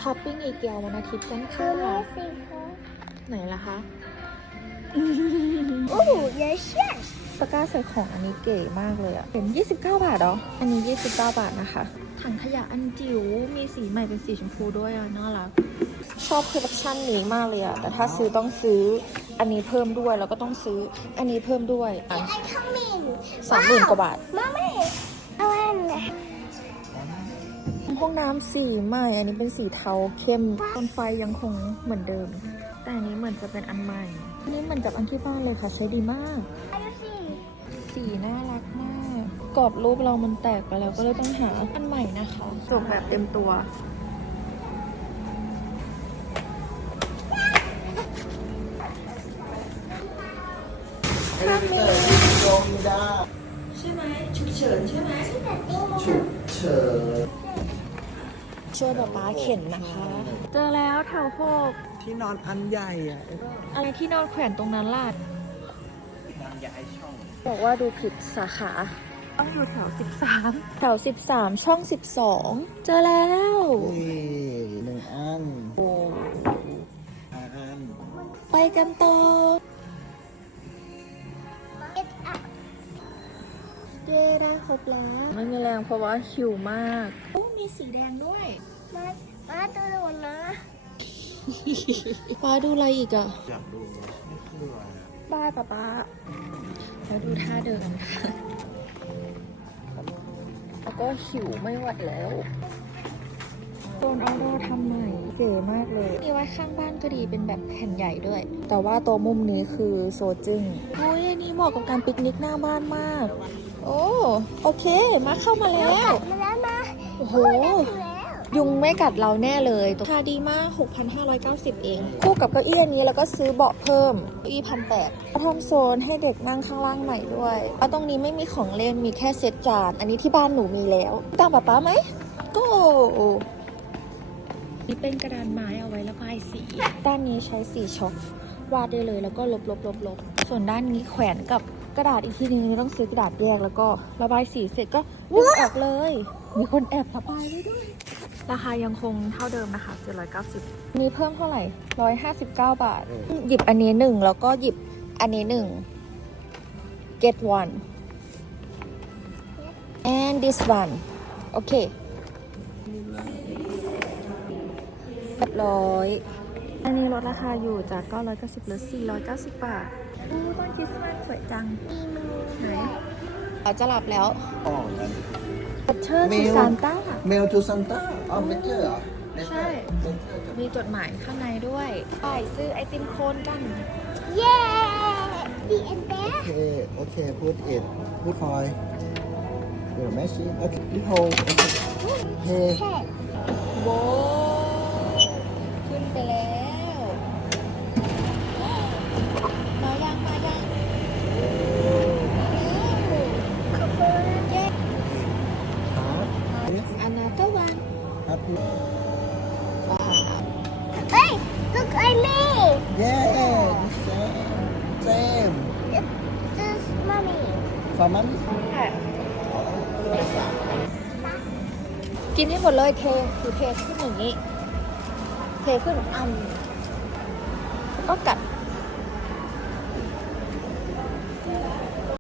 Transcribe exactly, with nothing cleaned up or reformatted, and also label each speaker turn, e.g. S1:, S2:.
S1: ช้อปปิ้งอีเกียวันอาทิตย์กันค่ะไหนล่ะคะ
S2: โอ้ยเชี่ย
S1: ตะกร้าใส่ของอันนี้เก๋มากเลยอะเป็นยี่สิบเก้าบาทเหรออันนี้ยี่สิบเก้าบาทนะคะถังขยะอันจิ๋วมีสีใหม่เป็นสีชมพูด้วยอะน่ารักชอบคอลเลคชันนี้มากเลยอะแต่ถ้าซื้อต้องซื้ออันนี้เพิ่มด้วยแล้วก็ต้องซื้ออันนี้เพิ่มด้วยสามหมื่นกว่าบาท
S2: มาแม่เอาอัน
S1: ห้องน้ำสีใหม่อันนี้เป็นสีเทาเข้มต้นไฟยังคงเหมือนเดิมแต่อันนี้เหมือนจะเป็นอันใหม่อันนี้เหมือนกับอันที่บ้านเลยค่ะใช้ดีมากสีน่ารักมากกรอบรูปเรามันแตกไปแล้วก็เลยต้องหาอันใหม่นะคะส่งแบบเต็มตัวใช่ไหมฉุกเฉินใช่ไหม
S3: ฉุกเฉิน
S1: ช่วยป๊าป๊าเข็นนะคะ เจอแล้วแถวหก
S3: ที่นอนอันใหญ่อะ
S1: อะไรที่นอนแขวนตรงนั้นล่ะ
S3: นอนย้ายช่อง
S1: บอกว่าดูผิดสาขาต้องอยู่แถวสิบสามแถวสิบสามช่องสิบสองเจอแล้ว
S3: นี่หนึ่งอัน
S1: โอ้
S3: อัน
S1: ไปกันต่อเย้ได้ครบแล้วไม่มีแรงเพราะว่าหิวมากโอ้มีสีแดงด้วย
S2: มามาตัวหนูนะ
S1: ป้าดูอะไรอีกอ่ะ
S3: อยากดูนี่คืออะไร
S1: ป้าป้าป้าแล้วดูท่าเดินค่ะแล้วก็หิวไม่ไหวแล้วโซนเอาท์ดอร์ทำใหม่เก๋มากเลยมีไว้ข้างบ้านก็ดีเป็นแบบแผ่นใหญ่ด้วยแต่ว่าตัวมุมนี้คือโซจึ้งโอ้ยอันนี้เหมาะกับการปิกนิกหน้าบ้านมากโอ้โอเคมาเข้ามาแล้ว
S2: มาแล้วมา
S1: โอ้โหยุงไม่กัดเราแน่เลยราคาดีมาก หกพันห้าร้อยเก้าสิบ เองคู่กับเก้าอี้อันนี้แล้วก็ซื้อเบาะเพิ่มเก้าอี้พันแปดทำโซนให้เด็กนั่งข้างล่างใหม่ด้วยแล้วตรงนี้ไม่มีของเล่นมีแค่เซตจานอันนี้ที่บ้านหนูมีแล้วตามป๊าป๊าไหมก็นี่เป็นกระดานไม้เอาไว้ระบายสีด้านนี้ใช้สีช็อกวาดได้เลยแล้วก็ลบลบลบลบส่วนด้านนี้แขวนกับกระดาษอีกทีนึงต้องซื้อกระดาษแยกแล้วก็ระบายสีเสร็จก็ดึงออกเลยมีคนแอบระบายไว้ด้วยราคายังคงเท่าเดิมนะคะเจ็ดร้อยเก้าสิบนี้เพิ่มเท่าไหร่หนึ่งร้อยห้าสิบเก้าบาทหยิบอันนี้หนึ่งแล้วก็หยิบอันนี้หนึ่ง get one and this one โอเคเรียบร้อยอันนี้ลดราคาอยู่จากเก้าร้อยเก้าสิบเหลือสี่ร้อยเก้าสิบบาทอู้ต้นคริสต์มาสสวยจังไหนเราจะหลับแล้ว
S3: อ๋องั้น
S1: เชิญทูซานต้า
S3: เมลทูซันต้าอ๋อเมเจอร์เหรอ
S1: ใช่มีจดหมายข้างในด้วยไปซื้อไอติมโคนกัน
S2: เย้ดีเอ็นเด
S3: โอเคโอเคพูดอิดพูดคอยเดี๋ยวแม่ชี้โอเคลิโฮเฮ้
S1: โว้ขึ้นไปแล้วมายังมายังเย้อันนั้นก็วาง
S3: ครับ
S2: เฮ้ย look at me
S3: yeah same same
S2: this mommy
S3: for mommy
S1: กินให้หมดเลยเทคือเทขึ้นอย่างนี้เทขึ้นอ่ำแล้วก็กัด